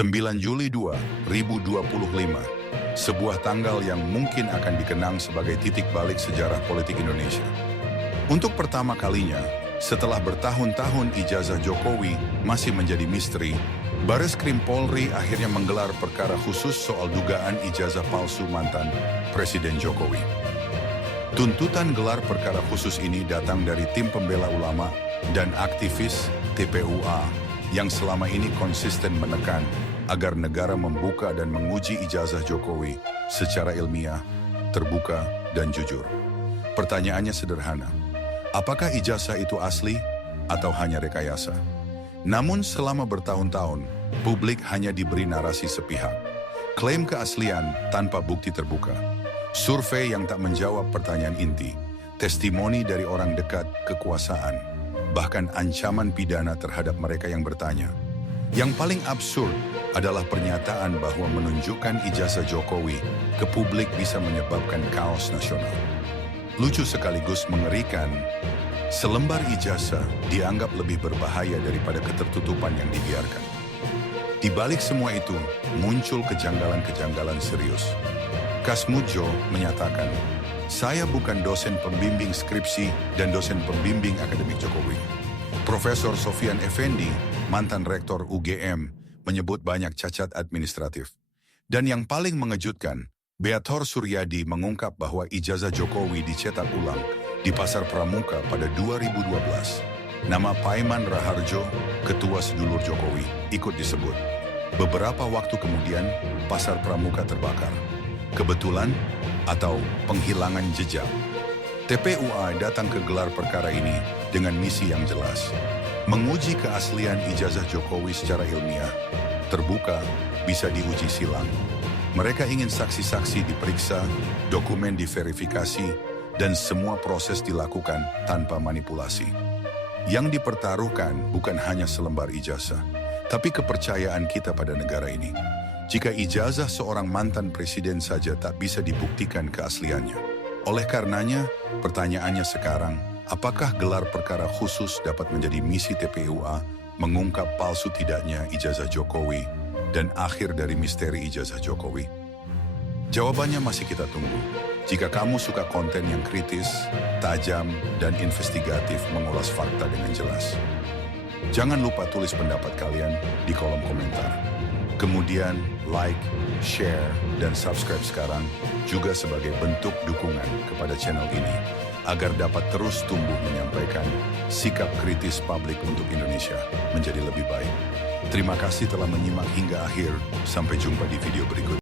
9 Juli 2025, sebuah tanggal yang mungkin akan dikenang sebagai titik balik sejarah politik Indonesia. Untuk pertama kalinya, setelah bertahun-tahun ijazah Jokowi masih menjadi misteri, Bareskrim Polri akhirnya menggelar perkara khusus soal dugaan ijazah palsu mantan Presiden Jokowi. Tuntutan gelar perkara khusus ini datang dari tim pembela ulama dan aktivis TPUA yang selama ini konsisten menekan agar negara membuka dan menguji ijazah Jokowi secara ilmiah, terbuka, dan jujur. Pertanyaannya sederhana, apakah ijazah itu asli atau hanya rekayasa? Namun selama bertahun-tahun, publik hanya diberi narasi sepihak. Klaim keaslian tanpa bukti terbuka. Survei yang tak menjawab pertanyaan inti. Testimoni dari orang dekat kekuasaan. Bahkan ancaman pidana terhadap mereka yang bertanya. Yang paling absurd adalah pernyataan bahwa menunjukkan ijazah Jokowi ke publik bisa menyebabkan kaos nasional. Lucu sekaligus mengerikan, selembar ijazah dianggap lebih berbahaya daripada ketertutupan yang dibiarkan. Di balik semua itu, muncul kejanggalan-kejanggalan serius. Kasmudjo menyatakan, saya bukan dosen pembimbing skripsi dan dosen pembimbing akademik Jokowi. Profesor Sofyan Effendi, mantan rektor UGM, menyebut banyak cacat administratif. Dan yang paling mengejutkan, Beator Suryadi mengungkap bahwa ijazah Jokowi dicetak ulang di Pasar Pramuka pada 2012. Nama Paiman Raharjo, ketua sedulur Jokowi, ikut disebut. Beberapa waktu kemudian, Pasar Pramuka terbakar. Kebetulan atau penghilangan jejak. TPUA datang ke gelar perkara ini dengan misi yang jelas. Menguji keaslian ijazah Jokowi secara ilmiah, terbuka, bisa diuji silang. Mereka ingin saksi-saksi diperiksa, dokumen diverifikasi, dan semua proses dilakukan tanpa manipulasi. Yang dipertaruhkan bukan hanya selembar ijazah, tapi kepercayaan kita pada negara ini. Jika ijazah seorang mantan presiden saja tak bisa dibuktikan keasliannya. Oleh karenanya, pertanyaannya sekarang, apakah gelar perkara khusus dapat menjadi misi TPUA mengungkap palsu tidaknya ijazah Jokowi dan akhir dari misteri ijazah Jokowi? Jawabannya masih kita tunggu. Jika kamu suka konten yang kritis, tajam, dan investigatif mengulas fakta dengan jelas, jangan lupa tulis pendapat kalian di kolom komentar. Kemudian like, share, dan subscribe sekarang juga sebagai bentuk dukungan kepada channel ini agar dapat terus tumbuh menyampaikan sikap kritis publik untuk Indonesia menjadi lebih baik. Terima kasih telah menyimak hingga akhir. Sampai jumpa di video berikutnya.